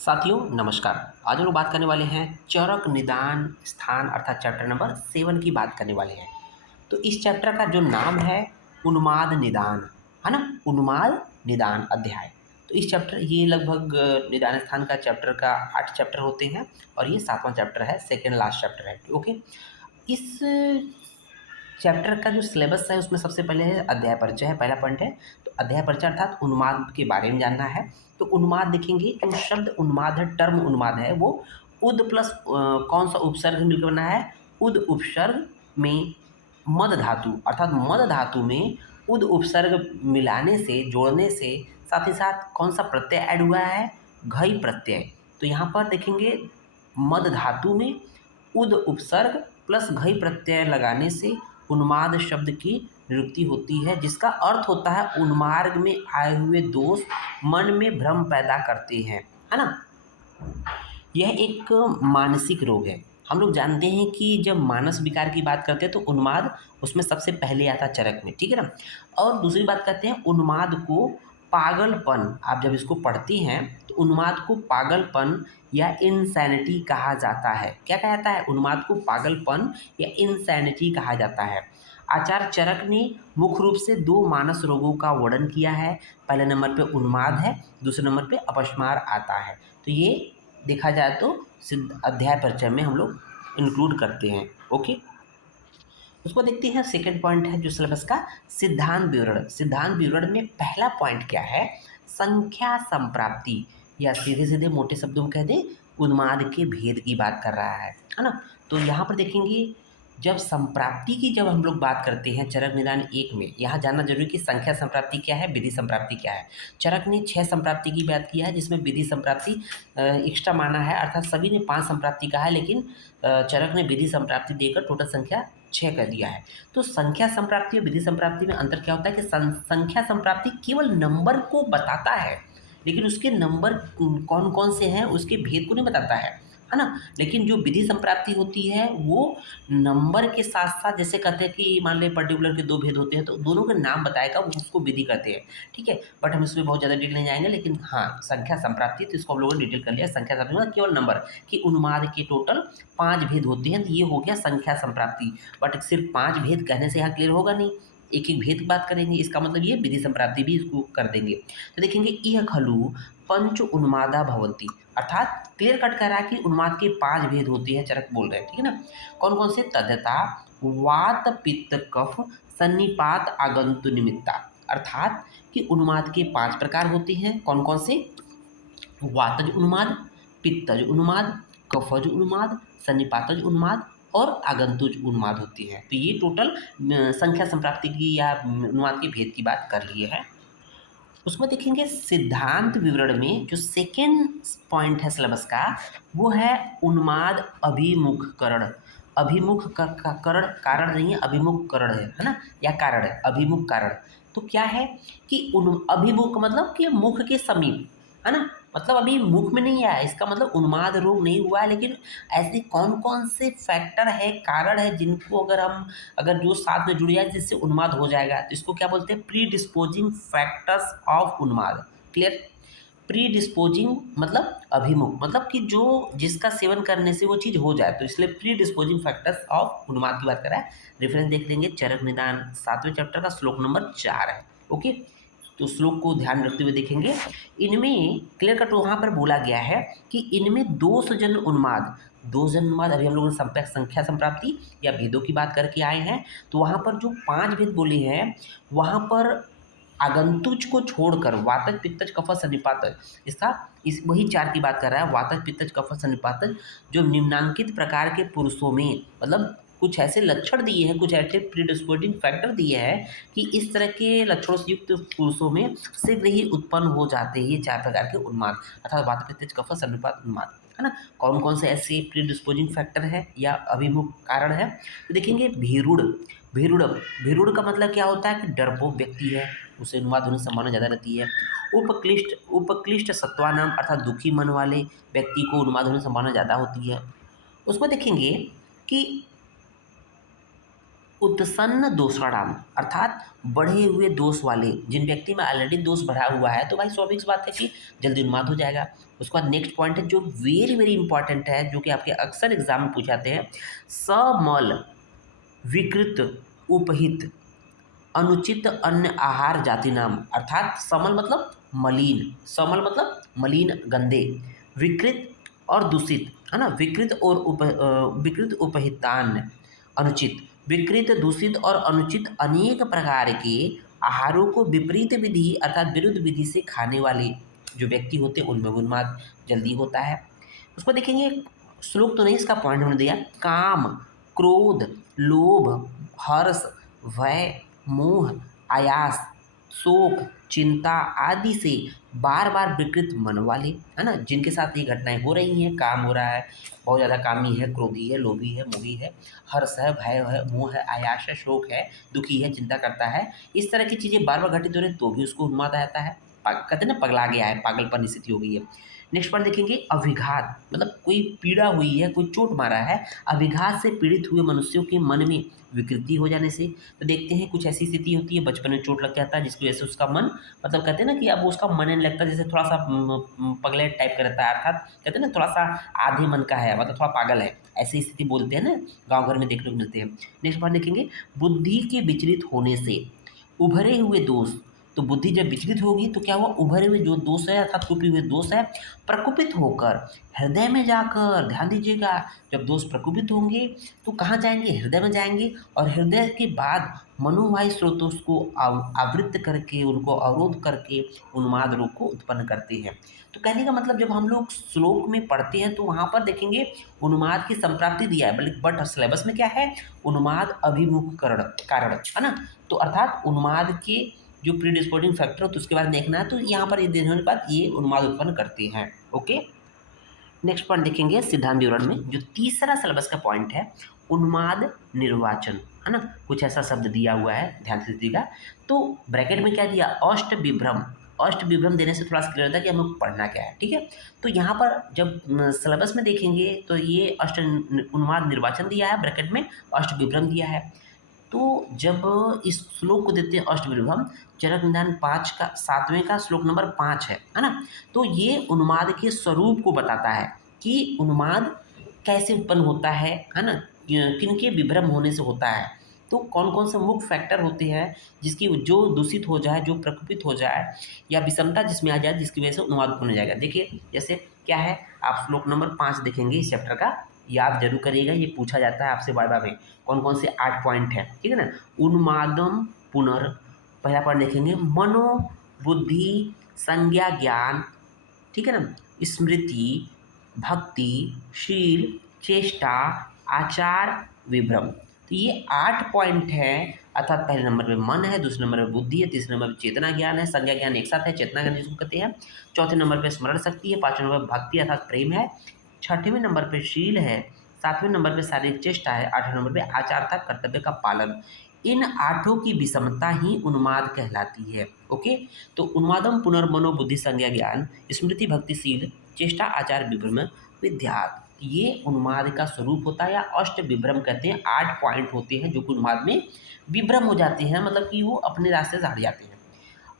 साथियों नमस्कार। आज हम लोग बात करने वाले हैं चरक निदान स्थान अर्थात चैप्टर नंबर 7 की बात करने वाले हैं। तो इस चैप्टर का जो नाम है उन्माद निदान, है ना? उन्माद निदान अध्याय। तो इस चैप्टर ये लगभग निदान स्थान का चैप्टर का 8 चैप्टर होते हैं और ये 7वां चैप्टर है, सेकेंड लास्ट चैप्टर है। ओके। इस चैप्टर का जो सिलेबस है उसमें सबसे पहले है अध्याय परिचय है, पहला पॉइंट है। तो अध्याय परिचय अर्थात उन्माद के बारे में जानना है। तो उन्माद देखेंगे, जो शब्द उन्माद है, टर्म उन्माद है, वो उद प्लस कौन सा उपसर्ग मिलकर बना है? उद उपसर्ग में मद धातु अर्थात मद धातु में उद उपसर्ग मिलाने से, जोड़ने से, साथ ही साथ कौन सा प्रत्यय ऐड हुआ है? घई प्रत्यय। तो यहाँ पर देखेंगे मद धातु में उद उपसर्ग प्लस घई प्रत्यय लगाने से उन्माद शब्द की निरुक्ति होती है, जिसका अर्थ होता है उन्मार्ग में आए हुए दोष मन में भ्रम पैदा करते हैं, है ना? यह एक मानसिक रोग है। हम लोग जानते हैं कि जब मानस विकार की बात करते हैं तो उन्माद उसमें सबसे पहले आता है चरक में, ठीक है ना? और दूसरी बात करते हैं उन्माद को पागलपन, आप जब इसको पढ़ती हैं तो उन्माद को पागलपन या इंसैनिटी कहा जाता है। क्या कहा जाता है? उन्माद को पागलपन या इंसैनिटी कहा जाता है। आचार्य चरक ने मुख्य रूप से दो मानस रोगों का वर्णन किया है। पहले नंबर पे उन्माद है, दूसरे नंबर पे अपस्मार आता है। तो ये देखा जाए तो सिद्ध अध्याय परिचय में हम लोग इंक्लूड करते हैं। ओके, उसको देखते हैं। सेकंड पॉइंट है जो सिलेबस का सिद्धांत विवरण। सिद्धांत विवरण में पहला पॉइंट क्या है? संख्या संप्राप्ति, या सीधे सीधे मोटे शब्दों में कह दें उन्माद के भेद की बात कर रहा है ना? तो यहाँ पर देखेंगे जब संप्राप्ति की जब हम लोग बात करते हैं चरक निदान 1 में, यहाँ जानना जरूरी कि संख्या संप्राप्ति क्या है, विधि संप्राप्ति क्या है। चरक ने 6 संप्राप्ति की बात किया है, जिसमें विधि संप्राप्ति एक्स्ट्रा माना है, अर्थात सभी ने 5 संप्राप्ति कहा है, लेकिन चरक ने विधि संप्राप्ति देकर टोटल संख्या 6 कर दिया है। तो संख्या संप्राप्ति और विधि संप्राप्ति में अंतर क्या होता है कि संख्या संप्राप्ति केवल नंबर को बताता है, लेकिन उसके नंबर कौन कौन से हैं उसके भेद को नहीं बताता है ना? लेकिन जो विधि संप्राप्ति होती है वो नंबर के साथ साथ, जैसे कहते हैं कि मान लें पर्टिकुलर के 2 भेद होते हैं तो दोनों के नाम बताएगा, वो उसको विधि कहते हैं, ठीक है? बट हम इसमें बहुत ज़्यादा डिटेल नहीं जाएंगे, लेकिन हाँ, संख्या संप्राप्ति तो इसको हम लोगों ने डिटेल कर लिया। संख्या संप्राप्ति मतलब केवल नंबर कि उन्माद के टोटल 5 भेद होते हैं, तो ये हो गया संख्या संप्राप्ति। बट सिर्फ 5 भेद कहने से यहाँ क्लियर होगा नहीं, एक एक भेद की बात करेंगे, इसका मतलब ये विधि संप्राप्ति भी इसको कर देंगे। तो देखेंगे इह खलु पंच उन्मादा भवंती, अर्थात क्लियर कट कह रहा है कि उन्माद के 5 भेद होते हैं, चरक बोल रहे हैं, ठीक है ना? कौन कौन से? तद्यथा वात पित्त कफ सन्निपात आगंतु निमित्ता, अर्थात कि उन्माद के 5 प्रकार होते हैं। कौन कौन से? वातज उन्माद, पित्तज उन्माद, कफज उन्माद, सन्निपातज उन्माद और आगंतुज उन्माद होती है। तो ये टोटल संख्या संप्राप्ति की या उन्माद के भेद की बात कर लिए है। उसमें देखेंगे सिद्धांत विवरण में जो सेकेंड पॉइंट है सिलेबस का, वो है उन्माद अभिमुखकरण। अभिमुख का करण कारण नहीं है, अभिमुख करण है ना? या कारण है, अभिमुख कारण। तो क्या है कि उन अभिमुख मतलब कि मुख के समीप, है ना? मतलब अभी मुख में नहीं आया, इसका मतलब उन्माद रोग नहीं हुआ है, लेकिन ऐसे कौन कौन से फैक्टर है, कारण है, जिनको अगर जो साथ में जुड़ जाए जिससे उन्माद हो जाएगा, तो इसको क्या बोलते हैं? प्री डिस्पोजिंग फैक्टर्स ऑफ उन्माद। क्लियर? प्री डिस्पोजिंग मतलब अभिमुख, मतलब कि जो जिसका सेवन करने से वो चीज़ हो जाए, तो इसलिए प्री डिस्पोजिंग फैक्टर्स ऑफ उन्माद की बात कर रहा है। रेफरेंस देख लेंगे, चरक निदान 7वें चैप्टर का श्लोक नंबर 4 है। ओके, तो श्लोक को ध्यान रखते हुए देखेंगे। इनमें क्लियर कट वहाँ पर बोला गया है कि इनमें दोषजन उन्माद, दोषजन उन्माद अभी हम लोगों ने संख्या संप्राप्ति या भेदों की बात करके आए हैं। तो वहाँ पर जो 5 भेद बोले हैं, वहाँ पर आगंतुज को छोड़कर वातज पित्तज कफज सन्निपातज, इसका इस वही 4 की बात कर रहा है। वातज पित्तज कफज सन्निपातज जो निम्नांकित प्रकार के पुरुषों में, मतलब कुछ ऐसे लक्षण दिए हैं, कुछ ऐसे प्रीडिस्पोजिंग फैक्टर दिए हैं कि इस तरह के लक्षणों से युक्त पुरुषों में शीघ्र ही उत्पन्न हो जाते हैं ये 4 प्रकार के उन्माद, अर्थात वात पित्तज कफज सन्निपात उन्माद, है ना? कौन कौन से ऐसे प्रीडिस्पोजिंग फैक्टर है या अभिमुख कारण है? तो देखेंगे भीरुड़। भीरुड़, भीरुड़ का मतलब क्या होता है कि डरपोक व्यक्ति है, उसे उन्माद होने की संभावना ज़्यादा रहती है। उपक्लिष्ट सत्वानाम अर्थात दुखी मन वाले व्यक्ति को उन्माद होने की संभावना ज़्यादा होती है। उसमें देखेंगे कि उत्सन्न दोषाणाम अर्थात बढ़े हुए दोष वाले, जिन व्यक्ति में ऑलरेडी दोष बढ़ा हुआ है तो भाई स्वाभाविक सी बात है कि जल्दी उन्माद हो जाएगा। उसके बाद नेक्स्ट पॉइंट है जो वेरी वेरी इंपॉर्टेंट है, जो कि आपके अक्सर एग्जाम में पूछाते हैं, समल विकृत उपहित अनुचित अन्य आहार जाति नाम, अर्थात समल मतलब मलिन, समल मतलब मलिन गंदे, विकृत और दूषित है ना, विकृत उपहितान अनुचित, विकृत दूषित और अनुचित अनेक प्रकार के आहारों को विपरीत विधि अर्थात विरुद्ध विधि से खाने वाले जो व्यक्ति होते हैं उनमें उन्माद जल्दी होता है। उसको देखेंगे, श्लोक तो नहीं, इसका पॉइंट हमने दिया, काम क्रोध लोभ हर्ष भय मोह आयास शोक चिंता आदि से बार बार विकृत मन वाले, है ना, जिनके साथ ये घटनाएं हो रही हैं, काम हो रहा है, बहुत ज़्यादा कामी है, क्रोधी है, लोभी है, मोही है, हर्ष है, भय है, मोह है, आयास है, शोक है, दुखी है, चिंता करता है, इस तरह की चीज़ें बार बार घटित हो रही हैं तो भी उसको उन्माद आता है, कहते हैं ना पगला गया है, पागलपन स्थिति हो गई है। नेक्स्ट बार देखेंगे अभिघात, मतलब कोई पीड़ा हुई है, कोई चोट मारा है, अभिघात से पीड़ित हुए मनुष्यों के मन में विकृति हो जाने से। तो देखते हैं कुछ ऐसी स्थिति होती है, बचपन में चोट लग जाता है जिसकी वजह से उसका मन, मतलब कहते हैं ना कि अब उसका मन नहीं लगता, जैसे थोड़ा सा पगलेट टाइप का रहता है, अर्थात कहते हैं ना थोड़ा सा आधे मन का है, मतलब थोड़ा पागल है, ऐसी स्थिति बोलते हैं ना, गाँव घर में देखने को मिलते हैं। नेक्स्ट बार देखेंगे बुद्धि के विचलित होने से उभरे हुए दोष, तो बुद्धि जब विचलित होगी तो क्या हुआ, उभरे हुए जो दोष है अर्थात छुपे हुए दोष है प्रकुपित होकर हृदय में जाकर, ध्यान दीजिएगा, जब दोष प्रकुपित होंगे तो कहाँ जाएंगे, हृदय में जाएंगे, और हृदय के बाद मनोवायु स्रोतों को आवृत्त करके, उनको अवरोध करके उन्माद रोग को उत्पन्न करते हैं। तो कहने का मतलब जब हम लोग श्लोक में पढ़ते हैं तो वहाँ पर देखेंगे उन्माद की संप्राप्ति दिया है, बट सिलेबस में क्या है, उन्माद अभिमुख कारण है ना, तो अर्थात उन्माद के जो प्रीडिस्पोजिंग फैक्टर हो तो उसके बाद देखना है, तो यहाँ पर ये देखने के बाद ये उन्माद उत्पन्न करते हैं। ओके, नेक्स्ट पॉइंट देखेंगे सिद्धांत विवरण में, जो तीसरा सिलेबस का पॉइंट है उन्माद निर्वाचन, है ना, कुछ ऐसा शब्द दिया हुआ है, ध्यान से दीजिएगा। तो ब्रैकेट में क्या दिया, अष्ट विभ्रम, अष्ट विभ्रम देने से थोड़ा सा क्लियर होता है कि हमें पढ़ना क्या है, ठीक है। तो यहाँ पर जब सिलेबस में देखेंगे तो ये अष्ट उन्माद निर्वाचन दिया है, ब्रैकेट में अष्ट विभ्रम दिया है। तो जब इस श्लोक को देते हैं अष्टविभ्रम, चरक निदान 5 का 7वें का श्लोक नंबर 5 है ना, तो ये उन्माद के स्वरूप को बताता है कि उन्माद कैसे उत्पन्न होता है ना, किन के विभ्रम होने से होता है, तो कौन कौन से मुख्य फैक्टर होते हैं जिसकी जो दूषित हो जाए, जो प्रकोपित हो जाए या विषमता जिसमें आ जाए, जिसकी वजह से उन्माद उत्पन्न हो जाएगा। देखिए जैसे क्या है, आप श्लोक नंबर 5 देखेंगे इस चैप्टर का, याद जरूर करिएगा, ये पूछा जाता है आपसे बार-बार में, कौन कौन से 8 पॉइंट हैं, ठीक है ना। उन्मादम पुनर्, पहला पॉइंट देखेंगे मनो बुद्धि संज्ञा ज्ञान, ठीक है ना, स्मृति भक्ति शील चेष्टा आचार विभ्रम। तो ये 8 पॉइंट हैं, अर्थात पहले नंबर पे मन है, दूसरे नंबर पे बुद्धि है, तीसरे नंबर पे चेतना ज्ञान है, संज्ञा ज्ञान एक साथ है, चेतना ज्ञान जिसको कहते हैं, चौथे नंबर पे स्मरण शक्ति है, पाँचवें नंबर पर भक्ति अर्थात प्रेम है, छठवें नंबर पे शील है, सातवें नंबर पे शारीरिक चेष्टा है, आठवें नंबर पे आचार था कर्तव्य का पालन। इन 8 की विषमता ही उन्माद कहलाती है। ओके, तो उन्मादम पुनर्मनो बुद्धि संज्ञा ज्ञान स्मृति भक्तिशील चेष्टा आचार विभ्रम विद्यात, ये उन्माद का स्वरूप होता है, या अष्ट विभ्रम कहते हैं। 8 पॉइंट होते हैं जो कि उन्माद में विभ्रम हो जाते हैं, मतलब कि वो अपने रास्ते से हट जाते हैं।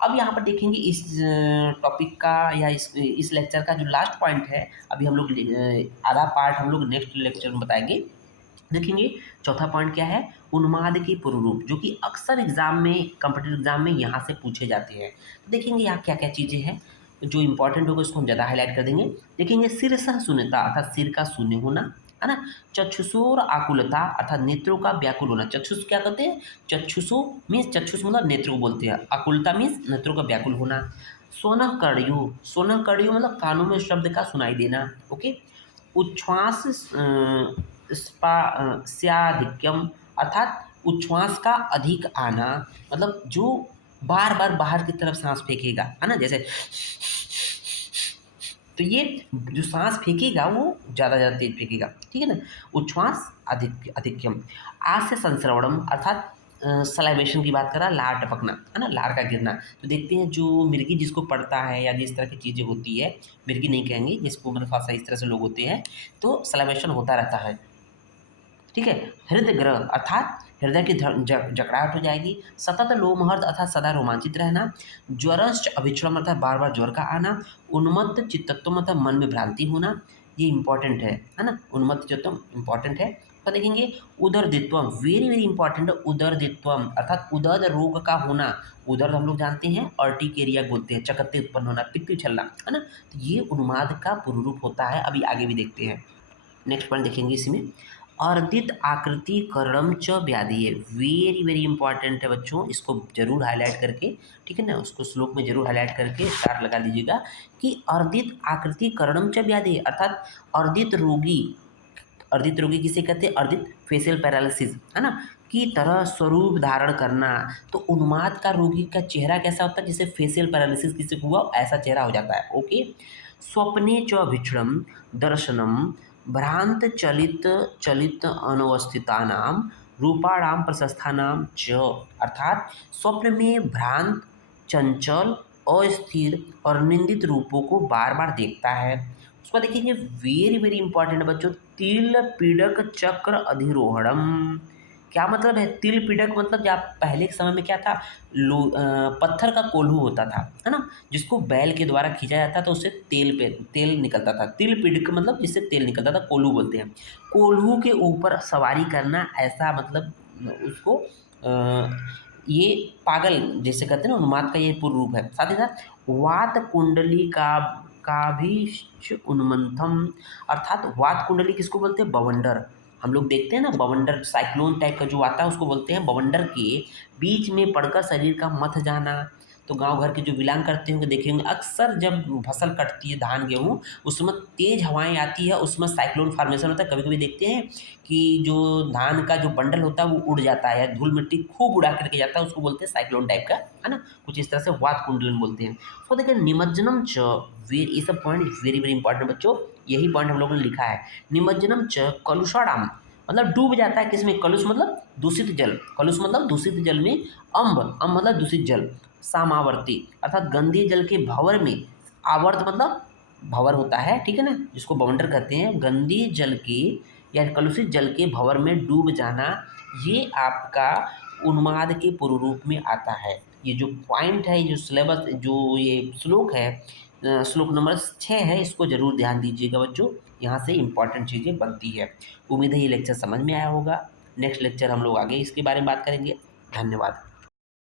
अब यहाँ पर देखेंगे इस टॉपिक का या इस लेक्चर का जो लास्ट पॉइंट है, अभी हम लोग आधा पार्ट हम लोग नेक्स्ट लेक्चर में बताएंगे। देखेंगे चौथा पॉइंट क्या है, उन्माद के पूर्व रूप, जो कि अक्सर एग्जाम में, कॉम्पिटिटिव एग्जाम में यहाँ से पूछे जाते हैं। तो देखेंगे यहाँ क्या क्या चीज़ें हैं जो इंपॉर्टेंट होगा, उसको हम ज़्यादा हाईलाइट कर देंगे। देखेंगे सिर सह शून्यता अर्थात सिर का शून्य होना, है ना, चक्षुषोर आकुलता अर्थात नेत्रों का व्याकुल होना। चक्षुष क्या कहते हैं, चक्षुषो मीन्स चक्षुष मतलब नेत्र को बोलते हैं, आकुलता मीन्स नेत्रों का व्याकुल होना। सोनः कर्णयो, सोनः कर्णयो मतलब कानों में शब्द का सुनाई देना। ओके, उच्छ्वास स्याधिक्यम अर्थात उच्छ्वास का अधिक आना, मतलब जो बार बार बाहर की तरफ सांस फेंकेगा, है ना, जैसे तो ये जो सांस फेंकेगा वो ज़्यादा तेज फेंकेगा, ठीक है ना। उच्छ्वास अधिक्यम, आस्य संश्रवणम अर्थात सलाइवेशन की बात करा, लार टपकना, है ना, लार का गिरना। तो देखते हैं जो मिर्गी जिसको पड़ता है या जिस तरह की चीज़ें होती है, मिर्गी नहीं कहेंगे जिसको, मतलब थोड़ा सा इस तरह से लोग होते हैं, तो सलाइवेशन होता रहता है, ठीक है। हृदय ग्रह अर्थात हृदय की जकड़ाहट हो जाएगी। सतत लोमहर्ष अर्थात सदा रोमांचित रहना। ज्वरश्च अभिक्षम अर्थात बार बार ज्वर का आना। उन्मत्त चित्तत्वम अर्थात मन में भ्रांति होना, ये इंपॉर्टेंट है ना। उन्मत्त चित्तत्वम इंपॉर्टेंट है। तो देखेंगे उदरदित्वम, वेरी वेरी इंपॉर्टेंट है। उदरदित्वम अर्थात उदर रोग का होना। उदर हम लोग जानते हैं अर्टिकेरिया बोलते हैं, चकत्ते उत्पन्न होना, पित्त उछलना, है ना। तो ये उन्माद का पूर्वरूप होता है। अभी आगे भी देखते हैं। नेक्स्ट पॉइंट देखेंगे इसमें, अर्दित आकृति करणम च व्याधि है। वेरी वेरी इंपॉर्टेंट है बच्चों, इसको जरूर हाईलाइट करके, ठीक है ना, उसको श्लोक में जरूर हाईलाइट करके स्टार लगा दीजिएगा कि अर्दित आकृति करणम च व्याधि है अर्थात अर्दित रोगी, अर्दित रोगी किसे कहते हैं, अर्दित फेशियल पैरालिसिस, है ना, की तरह स्वरूप धारण करना। तो उन्माद का रोगी का चेहरा कैसा होता है, जैसे फेशियल पैरालिसिस किसी को हुआ ऐसा चेहरा हो जाता है। ओके। स्वप्ने च भिक्षणम दर्शनम भ्रांत चलित चलित अनवस्थितानां रूपाणाम प्रशस्थानाम च अर्थात स्वप्न में भ्रांत, चंचल, अस्थिर और निंदित रूपों को बार बार देखता है। उसको देखेंगे वेरी वेरी इंपॉर्टेंट बच्चों, तिल पीडक चक्र अधिरोहणम। क्या मतलब है तिल पीडक, मतलब जब पहले के समय में क्या था, पत्थर का कोल्हू होता था, है ना, जिसको बैल के द्वारा खींचा जाता था, उससे तेल निकलता था। तिल पीडक मतलब जिससे तेल निकलता था, कोल्हू बोलते हैं। कोल्हू के ऊपर सवारी करना, ऐसा मतलब उसको ये पागल जैसे कहते हैं ना, उन्माद का ये पूर्ण रूप है। साथ ही साथ वात कुंडली का भी उन्मंथम अर्थात वात कुंडली किसको बोलते हैं, बवंडर। हम लोग देखते हैं ना बवंडर, साइक्लोन टाइप का जो आता है उसको बोलते हैं बवंडर। के बीच में पड़कर शरीर का मथ जाना। तो गांव घर के जो बिलोंग करते होंगे देखे होंगे, अक्सर जब फसल कटती है धान गेहूँ, उसमें तेज हवाएं आती है, उसमें साइक्लोन फॉर्मेशन होता है। कभी कभी देखते हैं कि जो धान का जो बंडल होता है वो उड़ जाता है, धूल मिट्टी खूब उड़ा करके जाता है, उसको बोलते हैं साइक्लोन टाइप का, है ना, कुछ इस तरह से वात कुंडलन बोलते हैं। तो देखिए निमज्जनम च, ये सब पॉइंट वेरी वेरी इंपॉर्टेंट बच्चों, यही पॉइंट हम लोगों ने लिखा है। निमज्जनम च कलुषाणाम मतलब डूब जाता है किसमें, कलुष मतलब दूषित जल, कलुष मतलब दूषित जल में, अम्ब मतलब दूषित जल, सामावर्ती अर्थात गंदे जल के भंवर में, आवर्त मतलब भंवर होता है, ठीक है ना, जिसको बवंडर कहते हैं। गंदे जल के या कलुषित जल के भंवर में डूब जाना, ये आपका उन्माद के पूर्व रूप में आता है। ये जो पॉइंट है, ये जो सिलेबस, जो ये श्लोक है, श्लोक नंबर 6 है, इसको जरूर ध्यान दीजिएगा बच्चों, यहाँ से इंपॉर्टेंट चीज़ें बनती है। उम्मीद है ये लेक्चर समझ में आया होगा। नेक्स्ट लेक्चर हम लोग आगे इसके बारे में बात करेंगे। धन्यवाद।